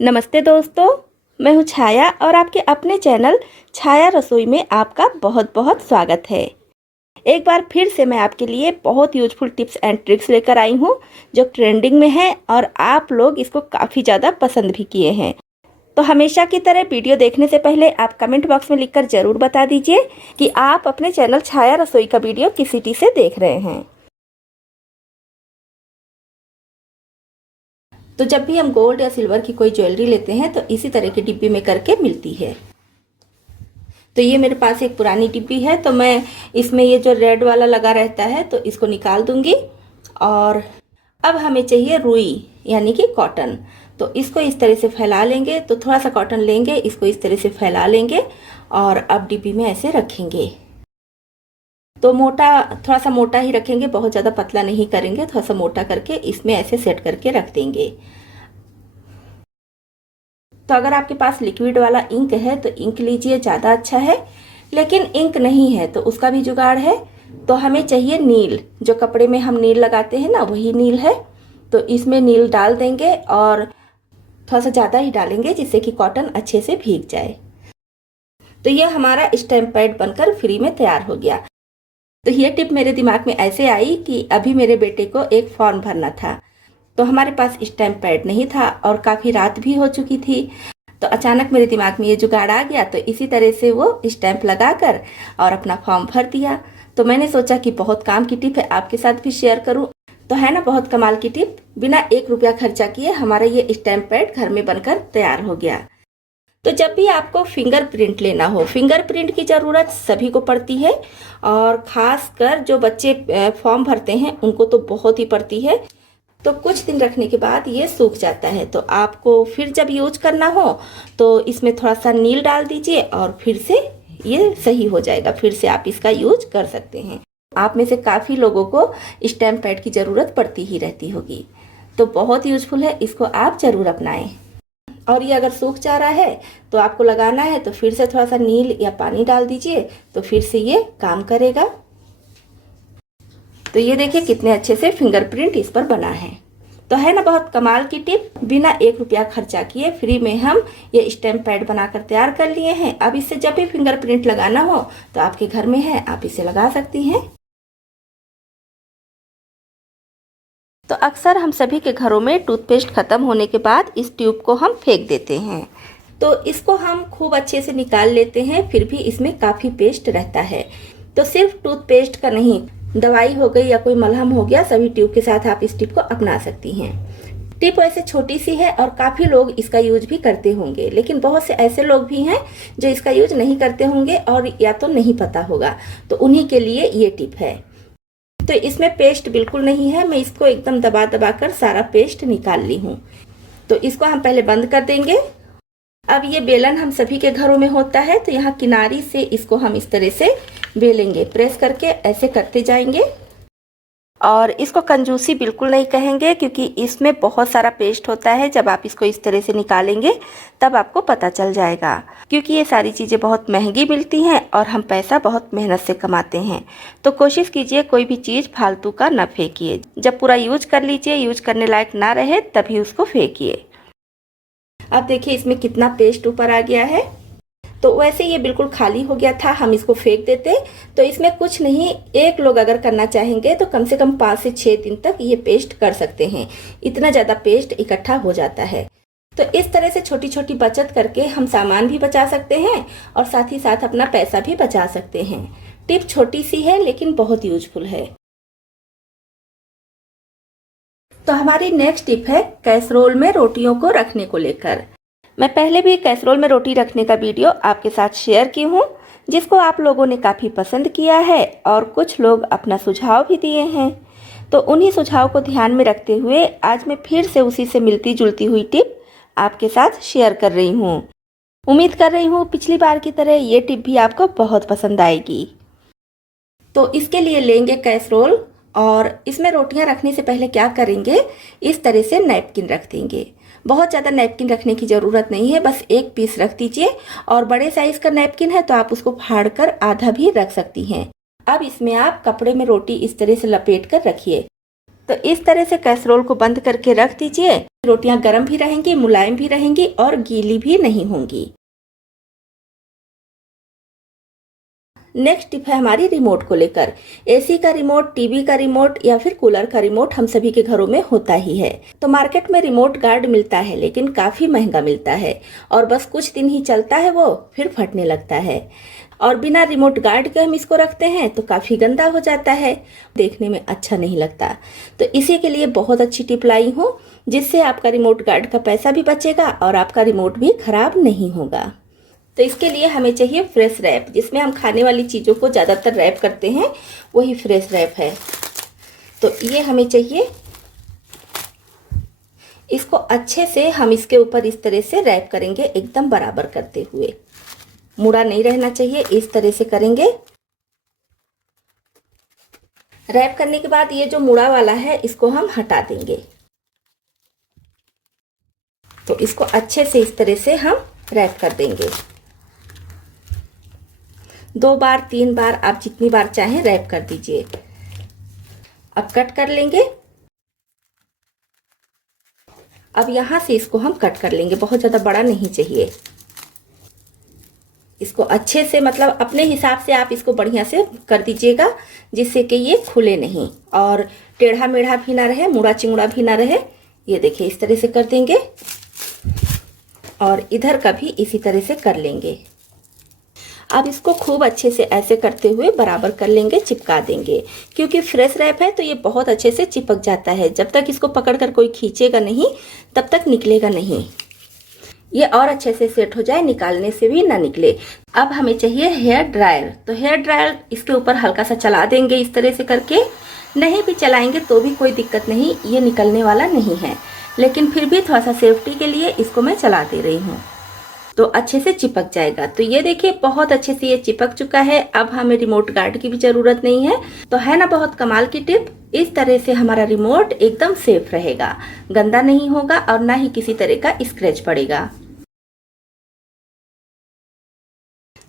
नमस्ते दोस्तों, मैं हूँ छाया और आपके अपने चैनल छाया रसोई में आपका बहुत बहुत स्वागत है। एक बार फिर से मैं आपके लिए बहुत यूजफुल टिप्स एंड ट्रिक्स लेकर आई हूँ जो ट्रेंडिंग में है और आप लोग इसको काफ़ी ज़्यादा पसंद भी किए हैं। तो हमेशा की तरह वीडियो देखने से पहले आप कमेंट बॉक्स में लिखकर ज़रूर बता दीजिए कि आप अपने चैनल छाया रसोई का वीडियो किस सिटी से देख रहे हैं। तो जब भी हम गोल्ड या सिल्वर की कोई ज्वेलरी लेते हैं तो इसी तरह की डिब्बी में करके मिलती है। तो ये मेरे पास एक पुरानी डिब्बी है, तो मैं इसमें ये जो रेड वाला लगा रहता है तो इसको निकाल दूंगी। और अब हमें चाहिए रुई यानी कि कॉटन। तो इसको इस तरह से फैला लेंगे। तो थोड़ा सा कॉटन लेंगे, इसको इस तरह से फैला लेंगे और अब डिब्बी में ऐसे रखेंगे। तो थोड़ा सा मोटा ही रखेंगे, बहुत ज़्यादा पतला नहीं करेंगे, थोड़ा सा मोटा करके इसमें ऐसे सेट करके रख देंगे। तो अगर आपके पास लिक्विड वाला इंक है तो इंक लीजिए, ज़्यादा अच्छा है। लेकिन इंक नहीं है तो उसका भी जुगाड़ है। तो हमें चाहिए नील, जो कपड़े में हम नील लगाते हैं ना, वही नील है। तो इसमें नील डाल देंगे और थोड़ा सा ज़्यादा ही डालेंगे जिससे कि कॉटन अच्छे से भीग जाए। तो ये हमारा स्टैम्प पैड बनकर फ्री में तैयार हो गया। तो ये टिप मेरे दिमाग में ऐसे आई कि अभी मेरे बेटे को एक फॉर्म भरना था, तो हमारे पास स्टैम्प पैड नहीं था और काफ़ी रात भी हो चुकी थी। तो अचानक मेरे दिमाग में ये जुगाड़ आ गया, तो इसी तरह से वो स्टैम्प लगाकर और अपना फॉर्म भर दिया। तो मैंने सोचा कि बहुत काम की टिप है, आपके साथ भी शेयर करूं। तो है ना बहुत कमाल की टिप। बिना 1 रुपया खर्चा किए हमारा ये स्टैम्प पैड घर में बनकर तैयार हो गया। तो जब भी आपको फिंगरप्रिंट लेना हो, फिंगरप्रिंट की ज़रूरत सभी को पड़ती है और ख़ासकर जो बच्चे फॉर्म भरते हैं उनको तो बहुत ही पड़ती है। तो कुछ दिन रखने के बाद ये सूख जाता है, तो आपको फिर जब यूज करना हो तो इसमें थोड़ा सा नील डाल दीजिए और फिर से ये सही हो जाएगा। फिर से आप इसका यूज कर सकते हैं। आप में से काफ़ी लोगों को स्टैम्प पैड की ज़रूरत पड़ती ही रहती होगी, तो बहुत यूजफुल है, इसको आप ज़रूर अपनाएं। और ये अगर सूख जा रहा है तो आपको लगाना है तो फिर से थोड़ा सा नील या पानी डाल दीजिए, तो फिर से ये काम करेगा। तो ये देखिए कितने अच्छे से फिंगरप्रिंट इस पर बना है। तो है ना बहुत कमाल की टिप। बिना 1 रुपया खर्चा किए फ्री में हम ये स्टैम्प पैड बनाकर तैयार कर लिए हैं। अब इससे जब भी फिंगरप्रिंट लगाना हो तो आपके घर में है, आप इसे लगा सकती हैं। तो अक्सर हम सभी के घरों में टूथपेस्ट ख़त्म होने के बाद इस ट्यूब को हम फेंक देते हैं। तो इसको हम खूब अच्छे से निकाल लेते हैं, फिर भी इसमें काफ़ी पेस्ट रहता है। तो सिर्फ टूथपेस्ट का नहीं, दवाई हो गई या कोई मलहम हो गया, सभी ट्यूब के साथ आप इस टिप को अपना सकती हैं। टिप वैसे छोटी सी है और काफ़ी लोग इसका यूज भी करते होंगे, लेकिन बहुत से ऐसे लोग भी हैं जो इसका यूज नहीं करते होंगे और या तो नहीं पता होगा, तो उन्हीं के लिए ये टिप है। तो इसमें पेस्ट बिल्कुल नहीं है, मैं इसको एकदम दबा दबा कर सारा पेस्ट निकाल ली हूँ। तो इसको हम पहले बंद कर देंगे। अब ये बेलन हम सभी के घरों में होता है, तो यहाँ किनारी से इसको हम इस तरह से बेलेंगे, प्रेस करके ऐसे करते जाएंगे। और इसको कंजूसी बिल्कुल नहीं कहेंगे क्योंकि इसमें बहुत सारा पेस्ट होता है। जब आप इसको इस तरह से निकालेंगे तब आपको पता चल जाएगा, क्योंकि ये सारी चीज़ें बहुत महंगी मिलती हैं और हम पैसा बहुत मेहनत से कमाते हैं। तो कोशिश कीजिए कोई भी चीज़ फालतू का न फेंकिए। जब पूरा यूज कर लीजिए, यूज करने लायक ना रहे तभी उसको फेंकिए। अब देखिए इसमें कितना पेस्ट ऊपर आ गया है। तो वैसे ये बिल्कुल खाली हो गया था, हम इसको फेंक देते। तो इसमें कुछ नहीं, एक लोग अगर करना चाहेंगे तो कम से कम 5 से 6 दिन तक ये पेस्ट कर सकते हैं। इतना ज़्यादा पेस्ट इकट्ठा हो जाता है। तो इस तरह से छोटी छोटी बचत करके हम सामान भी बचा सकते हैं और साथ ही साथ अपना पैसा भी बचा सकते हैं। टिप छोटी सी है लेकिन बहुत यूजफुल है। तो हमारी नेक्स्ट टिप है कैसरोल में रोटियों को रखने को लेकर। मैं पहले भी कैसरोल में रोटी रखने का वीडियो आपके साथ शेयर की हूँ, जिसको आप लोगों ने काफ़ी पसंद किया है और कुछ लोग अपना सुझाव भी दिए हैं। तो उन्हीं सुझाव को ध्यान में रखते हुए आज मैं फिर से उसी से मिलती जुलती हुई टिप आपके साथ शेयर कर रही हूँ। उम्मीद कर रही हूँ पिछली बार की तरह ये टिप भी आपको बहुत पसंद आएगी। तो इसके लिए लेंगे कैसरोल और इसमें रोटियां रखने से पहले क्या करेंगे, इस तरह से नैपकिन रख देंगे। बहुत ज़्यादा नैपकिन रखने की ज़रूरत नहीं है, बस 1 पीस रख दीजिए। और बड़े साइज़ का नैपकिन है तो आप उसको फाड़ कर आधा भी रख सकती हैं। अब इसमें आप कपड़े में रोटी इस तरह से लपेट कर रखिए। तो इस तरह से कैसरोल को बंद करके रख दीजिए। रोटियां गर्म भी रहेंगी, मुलायम भी रहेंगी और गीली भी नहीं होंगी। नेक्स्ट टिप है हमारी रिमोट को लेकर। एसी का रिमोट, टीवी का रिमोट या फिर कूलर का रिमोट हम सभी के घरों में होता ही है। तो मार्केट में रिमोट गार्ड मिलता है, लेकिन काफ़ी महंगा मिलता है और बस कुछ दिन ही चलता है वो, फिर फटने लगता है। और बिना रिमोट गार्ड के हम इसको रखते हैं तो काफ़ी गंदा हो जाता है, देखने में अच्छा नहीं लगता। तो इसी के लिए बहुत अच्छी टिप लाई हूँ, जिससे आपका रिमोट गार्ड का पैसा भी बचेगा और आपका रिमोट भी खराब नहीं होगा। तो इसके लिए हमें चाहिए फ्रेश रैप, जिसमें हम खाने वाली चीज़ों को ज़्यादातर रैप करते हैं, वही फ्रेश रैप है। तो ये हमें चाहिए। इसको अच्छे से हम इसके ऊपर इस तरह से रैप करेंगे, एकदम बराबर करते हुए। मुड़ा नहीं रहना चाहिए, इस तरह से करेंगे। रैप करने के बाद ये जो मुड़ा वाला है इसको हम हटा देंगे। तो इसको अच्छे से इस तरह से हम रैप कर देंगे। 2 बार 3 बार आप जितनी बार चाहें रैप कर दीजिए। अब कट कर लेंगे। अब यहाँ से इसको हम कट कर लेंगे, बहुत ज़्यादा बड़ा नहीं चाहिए। इसको अच्छे से, मतलब अपने हिसाब से आप इसको बढ़िया से कर दीजिएगा, जिससे कि ये खुले नहीं और टेढ़ा मेढ़ा भी ना रहे, मुड़ा चिमुड़ा भी ना रहे। ये देखिए इस तरह से कर देंगे और इधर का भी इसी तरह से कर लेंगे। अब इसको खूब अच्छे से ऐसे करते हुए बराबर कर लेंगे, चिपका देंगे। क्योंकि फ्रेश रैप है तो ये बहुत अच्छे से चिपक जाता है। जब तक इसको पकड़कर कोई खींचेगा नहीं तब तक निकलेगा नहीं। ये और अच्छे से सेट हो जाए, निकालने से भी ना निकले। अब हमें चाहिए हेयर ड्रायर। तो हेयर ड्रायर इसके ऊपर हल्का सा चला देंगे इस तरह से करके। नहीं भी चलाएंगे तो भी कोई दिक्कत नहीं, ये निकलने वाला नहीं है, लेकिन फिर भी थोड़ा सा सेफ्टी के लिए इसको मैं चला दे रही हूँ, तो अच्छे से चिपक जाएगा। तो ये देखिए बहुत अच्छे से ये चिपक चुका है। अब हमें रिमोट गार्ड की भी जरूरत नहीं है। तो है ना बहुत कमाल की टिप। इस तरह से हमारा रिमोट एकदम सेफ रहेगा, गंदा नहीं होगा और ना ही किसी तरह का स्क्रैच पड़ेगा।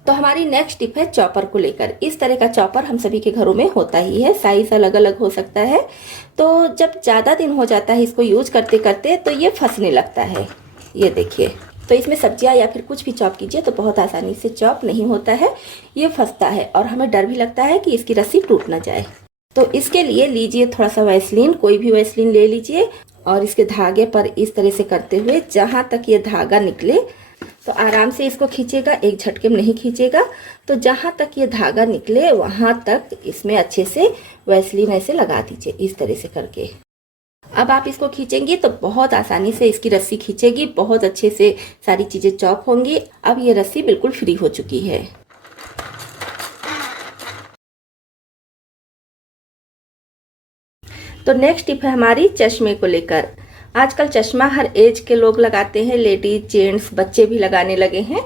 तो हमारी नेक्स्ट टिप है चॉपर को लेकर। इस तरह का चॉपर हम सभी के घरों में होता ही है, साइज अलग अलग हो सकता है। तो जब ज़्यादा दिन हो जाता है इसको यूज करते करते तो ये फंसने लगता है। ये देखिए, तो इसमें सब्जियां या फिर कुछ भी चॉप कीजिए तो बहुत आसानी से चॉप नहीं होता है, ये फंसता है और हमें डर भी लगता है कि इसकी रस्सी टूट ना जाए। तो इसके लिए लीजिए थोड़ा सा वैसलीन, कोई भी वैसलीन ले लीजिए और इसके धागे पर इस तरह से करते हुए जहाँ तक ये धागा निकले तो आराम से इसको खींचेगा, एक झटके में नहीं खींचेगा। तो जहाँ तक ये धागा निकले वहाँ तक इसमें अच्छे से वैसलीन ऐसे लगा दीजिए इस तरह से करके। अब आप इसको खींचेंगी तो बहुत आसानी से इसकी रस्सी खींचेगी, बहुत अच्छे से सारी चीज़ें चॉप होंगी। अब ये रस्सी बिल्कुल फ्री हो चुकी है। तो नेक्स्ट टिप है हमारी चश्मे को लेकर। आजकल चश्मा हर एज के लोग लगाते हैं, लेडीज, जेंट्स, बच्चे भी लगाने लगे हैं।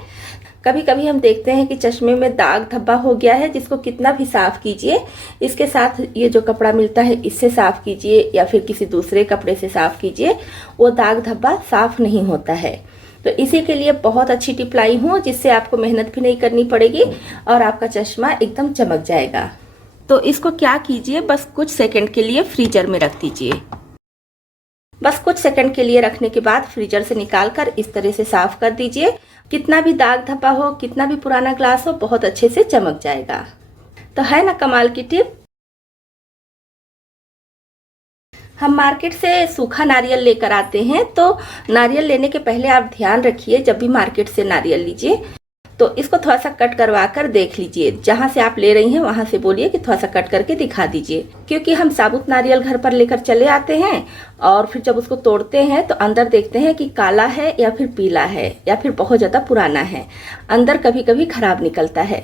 कभी कभी हम देखते हैं कि चश्मे में दाग धब्बा हो गया है, जिसको कितना भी साफ कीजिए, इसके साथ ये जो कपड़ा मिलता है इससे साफ कीजिए या फिर किसी दूसरे कपड़े से साफ कीजिए, वो दाग धब्बा साफ नहीं होता है। तो इसी के लिए बहुत अच्छी टिप लाई हूँ, जिससे आपको मेहनत भी नहीं करनी पड़ेगी और आपका चश्मा एकदम चमक जाएगा। तो इसको क्या कीजिए, बस कुछ सेकंड के लिए फ्रीजर में रख दीजिए। बस कुछ सेकंड के लिए रखने के बाद फ्रीजर से निकालकर इस तरह से साफ कर दीजिए। कितना भी दाग धब्बा हो, कितना भी पुराना ग्लास हो, बहुत अच्छे से चमक जाएगा। तो है ना कमाल की टिप। हम मार्केट से सूखा नारियल लेकर आते हैं, तो नारियल लेने के पहले आप ध्यान रखिए, जब भी मार्केट से नारियल लीजिए तो इसको थोड़ा सा कट करवा कर देख लीजिए। जहाँ से आप ले रही हैं वहाँ से बोलिए कि थोड़ा सा कट करके दिखा दीजिए, क्योंकि हम साबुत नारियल घर पर लेकर चले आते हैं और फिर जब उसको तोड़ते हैं तो अंदर देखते हैं कि काला है या फिर पीला है या फिर बहुत ज़्यादा पुराना है, अंदर कभी कभी खराब निकलता है।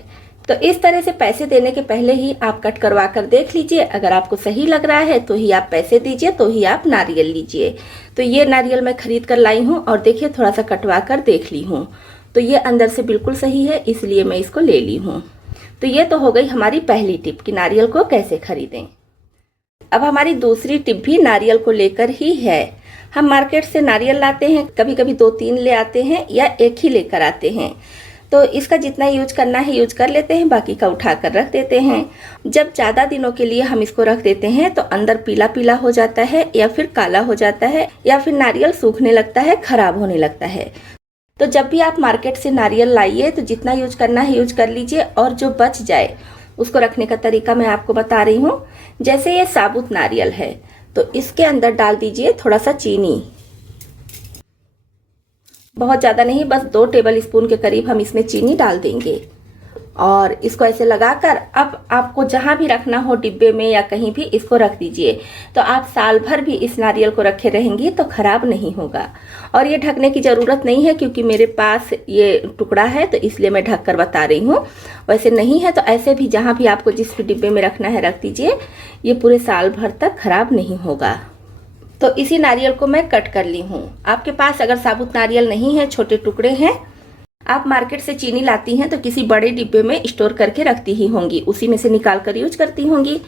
तो इस तरह से पैसे देने के पहले ही आप कट करवा कर देख लीजिए। अगर आपको सही लग रहा है तो ही आप पैसे दीजिए, तो ही आप नारियल लीजिए। तो ये नारियल मैं खरीद कर लाई हूँ और देखिए थोड़ा सा कटवा कर देख ली हूँ, तो ये अंदर से बिल्कुल सही है, इसलिए मैं इसको ले ली हूँ। तो ये तो हो गई हमारी पहली टिप कि नारियल को कैसे खरीदें। अब हमारी दूसरी टिप भी नारियल को लेकर ही है। हम मार्केट से नारियल लाते हैं, कभी कभी 2-3 ले आते हैं या एक ही लेकर आते हैं। तो तो इसका जितना यूज करना है यूज कर लेते हैं, बाकी का उठा कर रख देते हैं। जब ज़्यादा दिनों के लिए हम इसको रख देते हैं तो अंदर पीला पीला हो जाता है या फिर काला हो जाता है या फिर नारियल सूखने लगता है, खराब होने लगता है। तो जब भी आप मार्केट से नारियल लाइए तो जितना यूज करना है यूज कर लीजिए, और जो बच जाए उसको रखने का तरीका मैं आपको बता रही हूँ। जैसे ये साबुत नारियल है तो इसके अंदर डाल दीजिए थोड़ा सा चीनी, बहुत ज़्यादा नहीं, बस 2 टेबल स्पून के करीब हम इसमें चीनी डाल देंगे। और इसको ऐसे लगाकर अब आपको जहाँ भी रखना हो, डिब्बे में या कहीं भी, इसको रख दीजिए। तो आप साल भर भी इस नारियल को रखे रहेंगी तो खराब नहीं होगा। और ये ढकने की ज़रूरत नहीं है, क्योंकि मेरे पास ये टुकड़ा है तो इसलिए मैं ढक कर बता रही हूँ। वैसे नहीं है तो ऐसे भी जहाँ भी आपको जिस भी डिब्बे में रखना है रख दीजिए, ये पूरे साल भर तक खराब नहीं होगा। तो इसी नारियल को मैं कट कर ली हूँ। आपके पास अगर साबुत नारियल नहीं है, छोटे टुकड़े हैं, आप मार्केट से चीनी लाती हैं तो किसी बड़े डिब्बे में स्टोर करके रखती ही होंगी, उसी में से निकाल कर यूज करती होंगी।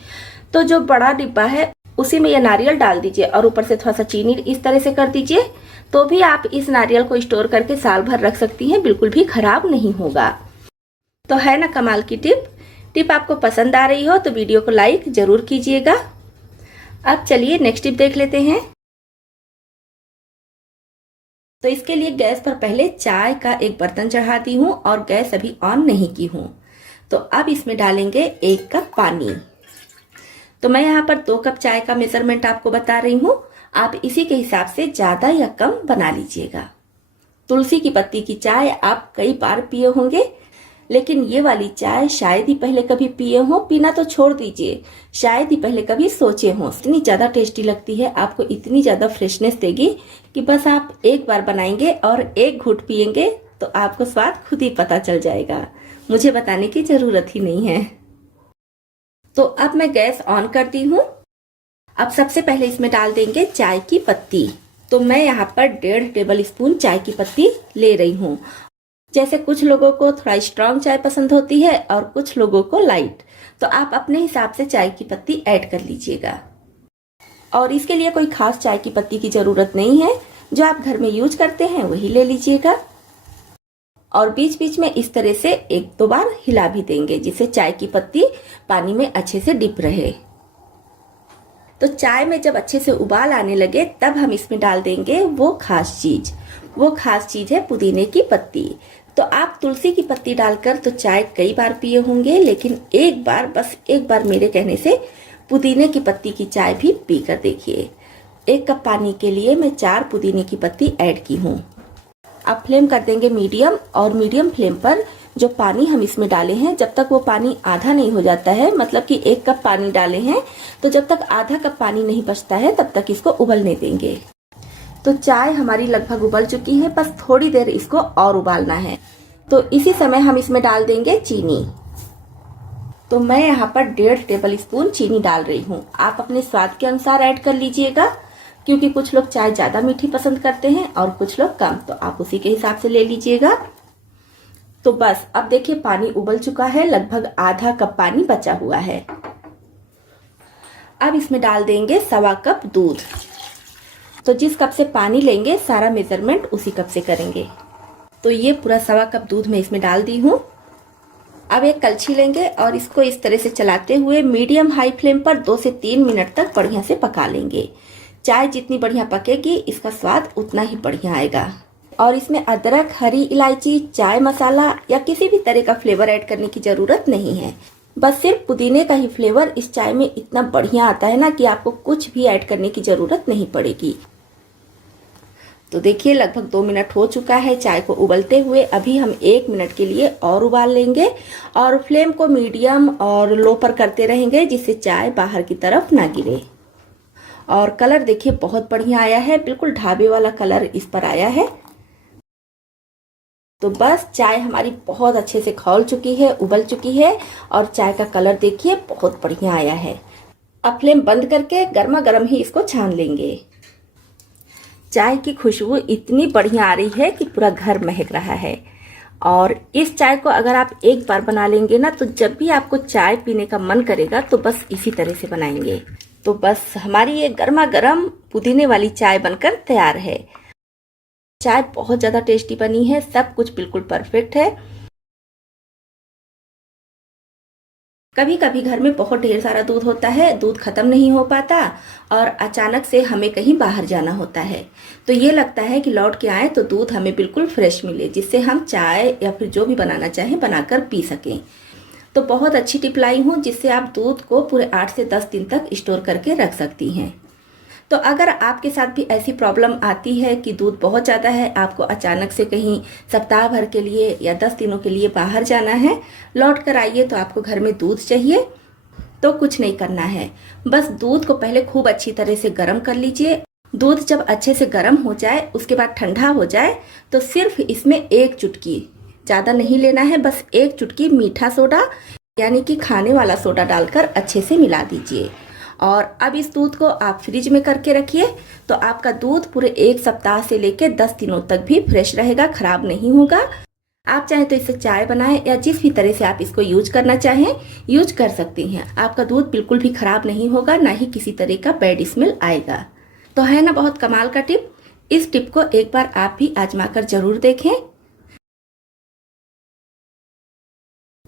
तो जो बड़ा डिब्बा है उसी में ये नारियल डाल दीजिए और ऊपर से थोड़ा सा चीनी इस तरह से कर दीजिए। तो भी आप इस नारियल को स्टोर करके साल भर रख सकती हैं, बिल्कुल भी खराब नहीं होगा। तो है ना कमाल की टिप आपको पसंद आ रही हो तो वीडियो को लाइक जरूर कीजिएगा। अब चलिए नेक्स्ट टिप देख लेते हैं। तो इसके लिए गैस पर पहले चाय का एक बर्तन चढ़ा दी हूँ और गैस अभी ऑन नहीं की हूँ। तो अब इसमें डालेंगे 1 कप पानी। तो मैं यहाँ पर 2 कप चाय का मेजरमेंट आपको बता रही हूँ, आप इसी के हिसाब से ज़्यादा या कम बना लीजिएगा। तुलसी की पत्ती की चाय आप कई बार पिए होंगे, लेकिन ये वाली चाय शायद ही पहले कभी पिए हो। पीना तो छोड़ दीजिए, शायद ही पहले कभी सोचे हो। इतनी ज़्यादा टेस्टी लगती है, आपको इतनी ज़्यादा फ्रेशनेस देगी कि बस आप एक बार बनाएंगे और 1 घूंट पिएंगे तो आपको स्वाद खुद ही पता चल जाएगा, मुझे बताने की ज़रूरत ही नहीं है। तो अब मैं गैस ऑन कर दी हूँ। अब सबसे पहले इसमें डाल देंगे चाय की पत्ती। तो मैं यहाँ पर 1.5 टेबल स्पून चाय की पत्ती ले रही हूँ। जैसे कुछ लोगों को थोड़ा स्ट्रांग चाय पसंद होती है और कुछ लोगों को लाइट, तो आप अपने हिसाब से चाय की पत्ती ऐड कर लीजिएगा। और इसके लिए कोई खास चाय की पत्ती की जरूरत नहीं है, जो आप घर में यूज करते हैं वही ले लीजिएगा। और बीच बीच में इस तरह से 1-2 बार हिला भी देंगे, जिससे चाय की पत्ती पानी में अच्छे से डिप रहे। तो चाय में जब अच्छे से उबाल आने लगे तब हम इसमें डाल देंगे वो खास चीज है पुदीने की पत्ती। तो आप तुलसी की पत्ती डालकर तो चाय कई बार पिए होंगे, लेकिन एक बार मेरे कहने से पुदीने की पत्ती की चाय भी पी कर देखिए। 1 कप पानी के लिए मैं 4 पुदीने की पत्ती ऐड की हूँ। अब फ्लेम कर देंगे मीडियम, और मीडियम फ्लेम पर जो पानी हम इसमें डाले हैं, जब तक वो पानी आधा नहीं हो जाता है, मतलब कि 1 कप पानी डाले हैं तो जब तक आधा कप पानी नहीं बचता है तब तक इसको उबलने देंगे। तो चाय हमारी लगभग उबल चुकी है, बस थोड़ी देर इसको और उबालना है। तो इसी समय हम इसमें डाल देंगे चीनी। तो मैं यहाँ पर 1.5 टेबल स्पून चीनी डाल रही हूँ। आप अपने स्वाद के अनुसार ऐड कर लीजिएगा, क्योंकि कुछ लोग चाय ज़्यादा मीठी पसंद करते हैं और कुछ लोग कम, तो आप उसी के हिसाब से ले लीजिएगा। तो बस अब देखिए पानी उबल चुका है, लगभग आधा कप पानी बचा हुआ है। अब इसमें डाल देंगे 1.25 कप दूध। तो जिस कप से पानी लेंगे सारा मेजरमेंट उसी कप से करेंगे। तो ये पूरा 1.25 कप दूध मैं इसमें डाल दी हूँ। अब एक कलछी लेंगे और इसको इस तरह से चलाते हुए मीडियम हाई फ्लेम पर 2 से 3 मिनट तक बढ़िया से पका लेंगे। चाय जितनी बढ़िया पकेगी इसका स्वाद उतना ही बढ़िया आएगा। और इसमें अदरक, हरी इलायची, चाय मसाला या किसी भी तरह का फ्लेवर ऐड करने की जरूरत नहीं है। बस सिर्फ पुदीने का ही फ्लेवर इस चाय में इतना बढ़िया आता है ना कि आपको कुछ भी ऐड करने की जरूरत नहीं पड़ेगी। तो देखिए लगभग 2 मिनट हो चुका है चाय को उबलते हुए। अभी हम 1 मिनट के लिए और उबाल लेंगे और फ्लेम को मीडियम और लो पर करते रहेंगे, जिससे चाय बाहर की तरफ ना गिरे। और कलर देखिए बहुत बढ़िया आया है, बिल्कुल ढाबे वाला कलर इस पर आया है। तो बस चाय हमारी बहुत अच्छे से खौल चुकी है, उबल चुकी है और चाय का कलर देखिए बहुत बढ़िया आया है। अब फ्लेम बंद करके गर्मा गर्म ही इसको छान लेंगे। चाय की खुशबू इतनी बढ़िया आ रही है कि पूरा घर महक रहा है। और इस चाय को अगर आप एक बार बना लेंगे ना, तो जब भी आपको चाय पीने का मन करेगा तो बस इसी तरह से बनाएंगे। तो बस हमारी ये गर्मा गर्म पुदीने वाली चाय बनकर तैयार है। चाय बहुत ज़्यादा टेस्टी बनी है, सब कुछ बिल्कुल परफेक्ट है। कभी कभी घर में बहुत ढेर सारा दूध होता है, दूध खत्म नहीं हो पाता और अचानक से हमें कहीं बाहर जाना होता है, तो ये लगता है कि लौट के आए तो दूध हमें बिल्कुल फ्रेश मिले, जिससे हम चाय या फिर जो भी बनाना चाहें बनाकर पी सकें। तो बहुत अच्छी टिप लाई हूँ जिससे आप दूध को पूरे 8 से 10 दिन तक स्टोर करके रख सकती हैं। तो अगर आपके साथ भी ऐसी प्रॉब्लम आती है कि दूध बहुत ज़्यादा है, आपको अचानक से कहीं सप्ताह भर के लिए या 10 दिनों के लिए बाहर जाना है, लौट कर आइए तो आपको घर में दूध चाहिए, तो कुछ नहीं करना है, बस दूध को पहले खूब अच्छी तरह से गर्म कर लीजिए। दूध जब अच्छे से गर्म हो जाए, उसके बाद ठंडा हो जाए, तो सिर्फ इसमें 1 चुटकी, ज़्यादा नहीं लेना है, बस 1 चुटकी मीठा सोडा यानी कि खाने वाला सोडा डालकर अच्छे से मिला दीजिए। और अब इस दूध को आप फ्रिज में करके रखिए, तो आपका दूध पूरे 1 सप्ताह से लेकर 10 दिनों तक भी फ्रेश रहेगा, खराब नहीं होगा। आप चाहे तो इससे चाय बनाएं या जिस भी तरह से आप इसको यूज करना चाहें यूज कर सकती हैं। आपका दूध बिल्कुल भी खराब नहीं होगा, ना ही किसी तरह का बैड स्मेल आएगा। तो है ना बहुत कमाल का टिप। इस टिप को एक बार आप भी आजमा कर जरूर देखें।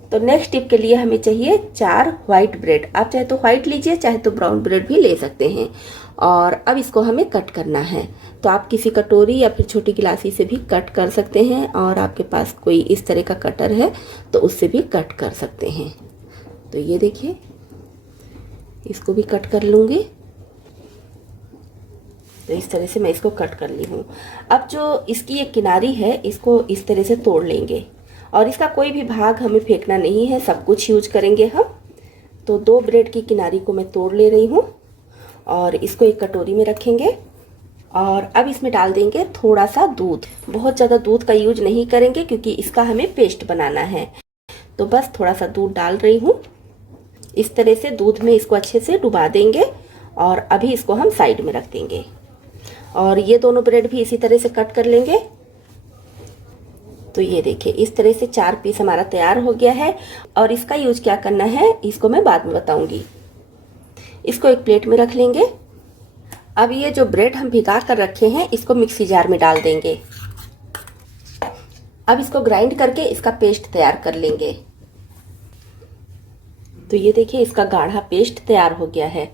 तो नेक्स्ट टिप के लिए हमें चाहिए 4 व्हाइट ब्रेड। आप चाहे तो व्हाइट लीजिए, चाहे तो ब्राउन ब्रेड भी ले सकते हैं। और अब इसको हमें कट करना है, तो आप किसी कटोरी या फिर छोटी गिलासी से भी कट कर सकते हैं, और आपके पास कोई इस तरह का कटर है तो उससे भी कट कर सकते हैं। तो ये देखिए, इसको भी कट कर लूँगी। तो इस तरह से मैं इसको कट कर ली हूँ। अब जो इसकी एक किनारी है, इसको इस तरह से तोड़ लेंगे, और इसका कोई भी भाग हमें फेंकना नहीं है, सब कुछ यूज करेंगे हम। तो 2 ब्रेड की किनारी को मैं तोड़ ले रही हूँ और इसको एक कटोरी में रखेंगे। और अब इसमें डाल देंगे थोड़ा सा दूध। बहुत ज़्यादा दूध का यूज नहीं करेंगे क्योंकि इसका हमें पेस्ट बनाना है। तो बस थोड़ा सा दूध डाल रही हूँ। इस तरह से दूध में इसको अच्छे से डुबा देंगे और अभी इसको हम साइड में रख देंगे। और ये दोनों ब्रेड भी इसी तरह से कट कर लेंगे। तो ये देखिए, इस तरह से 4 पीस हमारा तैयार हो गया है। और इसका यूज क्या करना है इसको मैं बाद में बताऊंगी। इसको एक प्लेट में रख लेंगे। अब ये जो ब्रेड हम भिगा कर रखे हैं इसको मिक्सी जार में डाल देंगे। अब इसको ग्राइंड करके इसका पेस्ट तैयार कर लेंगे। तो ये देखिए, इसका गाढ़ा पेस्ट तैयार हो गया है।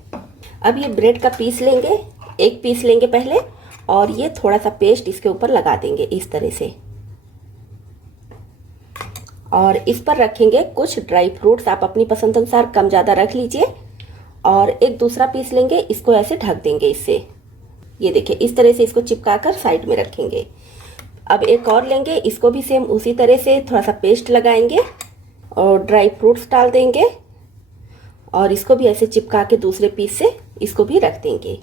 अब ये ब्रेड का पीस लेंगे, 1 पीस लेंगे पहले, और ये थोड़ा सा पेस्ट इसके ऊपर लगा देंगे इस तरह से। और इस पर रखेंगे कुछ ड्राई फ्रूट्स, आप अपनी पसंद अनुसार कम ज़्यादा रख लीजिए। और एक दूसरा पीस लेंगे, इसको ऐसे ढक देंगे इससे। ये देखिए, इस तरह से इसको चिपका कर साइड में रखेंगे। अब एक और लेंगे, इसको भी सेम उसी तरह से थोड़ा सा पेस्ट लगाएंगे और ड्राई फ्रूट्स डाल देंगे, और इसको भी ऐसे चिपका के दूसरे पीस से इसको भी रख देंगे।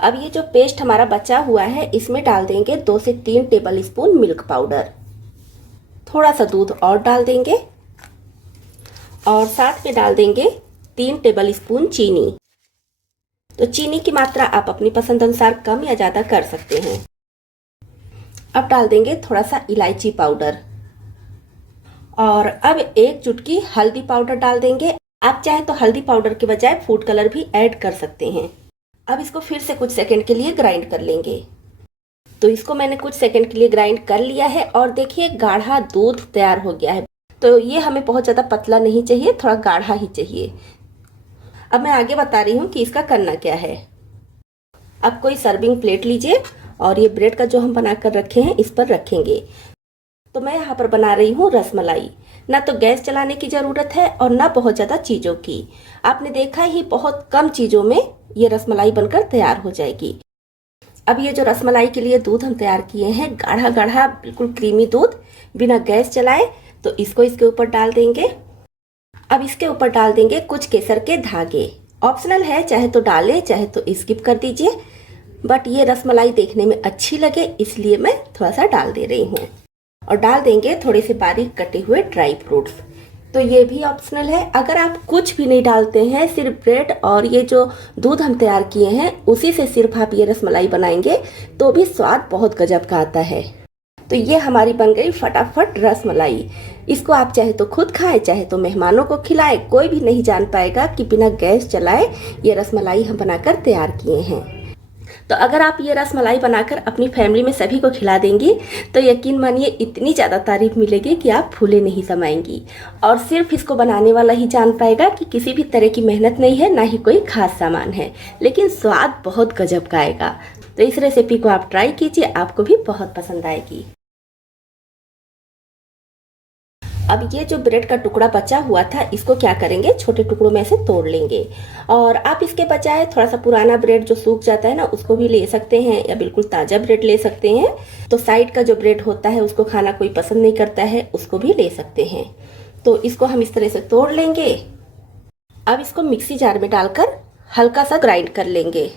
अब ये जो पेस्ट हमारा बचा हुआ है इसमें डाल देंगे 2 से 3 टेबल स्पून मिल्क पाउडर। थोड़ा सा दूध और डाल देंगे, और साथ में डाल देंगे 3 टेबल स्पून चीनी। तो चीनी की मात्रा आप अपनी पसंद अनुसार कम या ज़्यादा कर सकते हैं। अब डाल देंगे थोड़ा सा इलायची पाउडर, और अब 1 चुटकी हल्दी पाउडर डाल देंगे। आप चाहें तो हल्दी पाउडर के बजाय फूड कलर भी ऐड कर सकते हैं। अब इसको फिर से कुछ सेकंड के लिए ग्राइंड कर लेंगे। तो इसको मैंने कुछ सेकंड के लिए ग्राइंड कर लिया है, और देखिए गाढ़ा दूध तैयार हो गया है। तो ये हमें बहुत ज़्यादा पतला नहीं चाहिए, थोड़ा गाढ़ा ही चाहिए। अब मैं आगे बता रही हूँ कि इसका करना क्या है। अब कोई सर्विंग प्लेट लीजिए, और ये ब्रेड का जो हम बना कर रखे हैं इस पर रखेंगे। तो मैं यहाँ पर बना रही हूँ रसमलाई। ना तो गैस चलाने की ज़रूरत है और ना बहुत ज़्यादा चीज़ों की। आपने देखा ही, बहुत कम चीज़ों में ये रसमलाई बनकर तैयार हो जाएगी। अब ये जो रसमलाई के लिए दूध हम तैयार किए हैं, गाढ़ा गाढ़ा बिल्कुल क्रीमी दूध, बिना गैस चलाए, तो इसको इसके ऊपर डाल देंगे। अब इसके ऊपर डाल देंगे कुछ केसर के धागे। ऑप्शनल है, चाहे तो डालें चाहे तो स्किप कर दीजिए, बट ये रसमलाई देखने में अच्छी लगे इसलिए मैं थोड़ा सा डाल दे रही हूँ। और डाल देंगे थोड़े से बारीक कटे हुए ड्राई फ्रूट्स। तो ये भी ऑप्शनल है। अगर आप कुछ भी नहीं डालते हैं, सिर्फ ब्रेड और ये जो दूध हम तैयार किए हैं उसी से सिर्फ आप ये रसमलाई बनाएंगे तो भी स्वाद बहुत गजब का आता है। तो ये हमारी बन गई फटाफट रसमलाई। इसको आप चाहे तो खुद खाएं, चाहे तो मेहमानों को खिलाएं, कोई भी नहीं जान पाएगा कि बिना गैस चलाए ये रसमलाई हम बनाकर तैयार किए हैं। तो अगर आप ये रसमलाई बनाकर अपनी फैमिली में सभी को खिला देंगी तो यकीन मानिए इतनी ज़्यादा तारीफ मिलेगी कि आप फूले नहीं समाएंगी। और सिर्फ इसको बनाने वाला ही जान पाएगा कि किसी भी तरह की मेहनत नहीं है, ना ही कोई खास सामान है, लेकिन स्वाद बहुत गजब का आएगा। तो इस रेसिपी को आप ट्राई कीजिए, आपको भी बहुत पसंद आएगी। अब ये जो ब्रेड का टुकड़ा बचा हुआ था इसको क्या करेंगे, छोटे टुकड़ों में से तोड़ लेंगे। और आप इसके बजाय थोड़ा सा पुराना ब्रेड जो सूख जाता है ना उसको भी ले सकते हैं, या बिल्कुल ताज़ा ब्रेड ले सकते हैं। तो साइड का जो ब्रेड होता है उसको खाना कोई पसंद नहीं करता है, उसको भी ले सकते हैं। तो इसको हम इस तरह से तोड़ लेंगे। अब इसको मिक्सी जार में डालकर हल्का सा ग्राइंड कर लेंगे।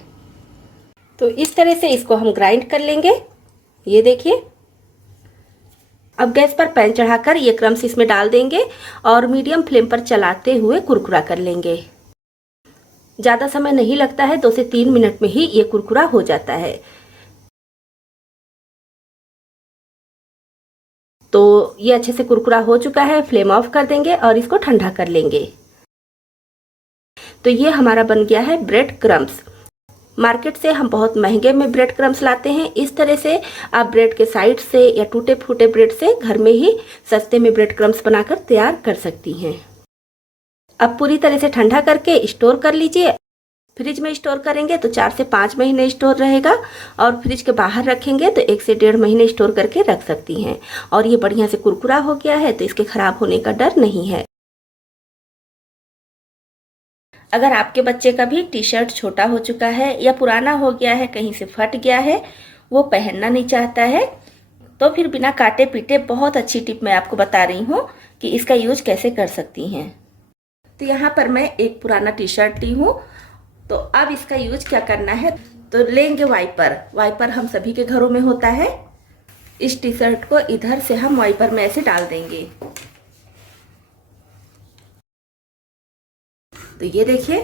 तो इस तरह से इसको हम ग्राइंड कर लेंगे। ये देखिए। अब गैस पर पैन चढ़ाकर ये क्रम्स इसमें डाल देंगे और मीडियम फ्लेम पर चलाते हुए कुरकुरा कर लेंगे। ज़्यादा समय नहीं लगता है, 2 से 3 मिनट में ही ये कुरकुरा हो जाता है। तो ये अच्छे से कुरकुरा हो चुका है, फ्लेम ऑफ कर देंगे और इसको ठंडा कर लेंगे। तो ये हमारा बन गया है ब्रेड क्रम्स। मार्केट से हम बहुत महंगे में ब्रेड क्रम्स लाते हैं। इस तरह से आप ब्रेड के साइड से या टूटे फूटे ब्रेड से घर में ही सस्ते में ब्रेड क्रम्स बनाकर तैयार कर सकती हैं। अब पूरी तरह से ठंडा करके स्टोर कर लीजिए। फ्रिज में स्टोर करेंगे तो 4 से 5 महीने स्टोर रहेगा, और फ्रिज के बाहर रखेंगे तो 1 से 1.5 महीने स्टोर करके रख सकती हैं। और ये बढ़िया से कुरकुरा हो गया है तो इसके खराब होने का डर नहीं है। अगर आपके बच्चे का भी टी शर्ट छोटा हो चुका है या पुराना हो गया है, कहीं से फट गया है, वो पहनना नहीं चाहता है, तो फिर बिना काटे पीटे बहुत अच्छी टिप मैं आपको बता रही हूँ कि इसका यूज कैसे कर सकती हैं। तो यहाँ पर मैं एक पुराना टी शर्ट ली हूँ। तो अब इसका यूज क्या करना है, तो लेंगे वाइपर। वाइपर हम सभी के घरों में होता है। इस टी शर्ट को इधर से हम वाइपर में ऐसे डाल देंगे। तो ये देखिए,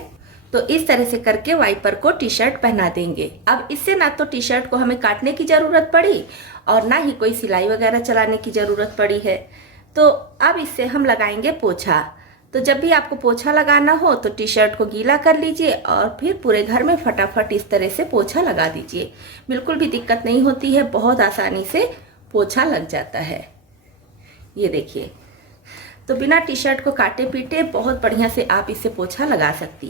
तो इस तरह से करके वाइपर को टी शर्ट पहना देंगे। अब इससे ना तो टी शर्ट को हमें काटने की ज़रूरत पड़ी और ना ही कोई सिलाई वगैरह चलाने की ज़रूरत पड़ी है। तो अब इससे हम लगाएंगे पोछा। तो जब भी आपको पोछा लगाना हो तो टी शर्ट को गीला कर लीजिए और फिर पूरे घर में फटाफट इस तरह से पोछा लगा दीजिए। बिल्कुल भी दिक्कत नहीं होती है, बहुत आसानी से पोछा लग जाता है। ये देखिए, तो बिना टी शर्ट को काटे पीटे बहुत बढ़िया से आप इससे पोछा लगा सकती।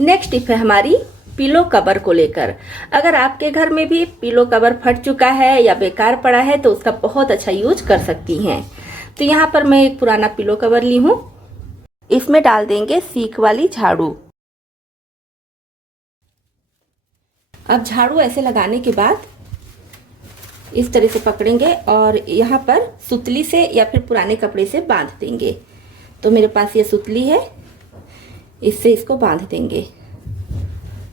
नेक्स्ट टिप है हमारी पिलो कवर को लेकर। अगर आपके घर में भी पिलो कवर फट चुका है या बेकार पड़ा है तो उसका बहुत अच्छा यूज कर सकती हैं। तो यहाँ पर मैं एक पुराना पिलो कवर ली हूँ। इसमें डाल देंगे सीख वाली झाड़ू। अब झाड़ू ऐसे लगाने के बाद इस तरह से पकड़ेंगे और यहाँ पर सुतली से या फिर पुराने कपड़े से बांध देंगे। तो मेरे पास ये सुतली है, इससे इसको बांध देंगे।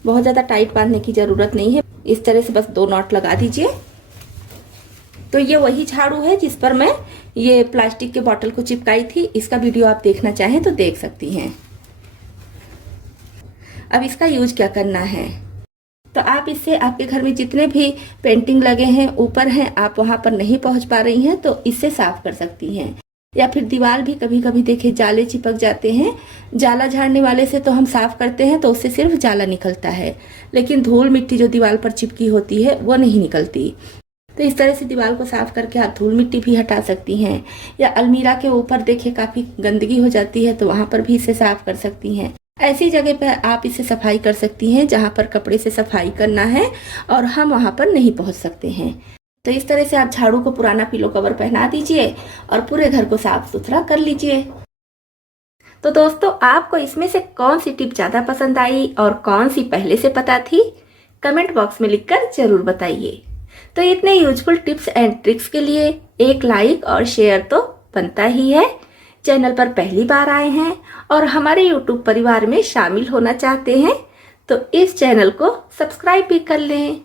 बहुत ज़्यादा टाइट बांधने की ज़रूरत नहीं है, इस तरह से बस 2 नॉट लगा दीजिए। तो ये वही झाड़ू है जिस पर मैं ये प्लास्टिक के बॉटल को चिपकाई थी। इसका वीडियो आप देखना चाहें तो देख सकती हैं। अब इसका यूज क्या करना है, तो आप इससे आपके घर में जितने भी पेंटिंग लगे हैं ऊपर हैं, आप वहाँ पर नहीं पहुँच पा रही हैं तो इससे साफ कर सकती हैं। या फिर दीवार भी कभी कभी देखे जाले चिपक जाते हैं। जाला झाड़ने वाले से तो हम साफ करते हैं तो उससे सिर्फ जाला निकलता है, लेकिन धूल मिट्टी जो दीवार पर चिपकी होती है वो नहीं निकलती। तो इस तरह से दीवार को साफ करके आप धूल मिट्टी भी हटा सकती हैं। या अलमीरा के ऊपर देखे काफ़ी गंदगी हो जाती है तो वहाँ पर भी इसे साफ कर सकती हैं। ऐसी जगह पर आप इसे सफाई कर सकती हैं जहाँ पर कपड़े से सफाई करना है और हम वहाँ पर नहीं पहुँच सकते हैं। तो इस तरह से आप झाड़ू को पुराना पिलो कवर पहना दीजिए और पूरे घर को साफ सुथरा कर लीजिए। तो दोस्तों, आपको इसमें से कौन सी टिप ज़्यादा पसंद आई और कौन सी पहले से पता थी, कमेंट बॉक्स में लिखकर ज़रूर बताइए। तो इतने यूजफुल टिप्स एंड ट्रिक्स के लिए एक लाइक और शेयर तो बनता ही है। चैनल पर पहली बार आए हैं और हमारे YouTube परिवार में शामिल होना चाहते हैं तो इस चैनल को सब्सक्राइब भी कर लें।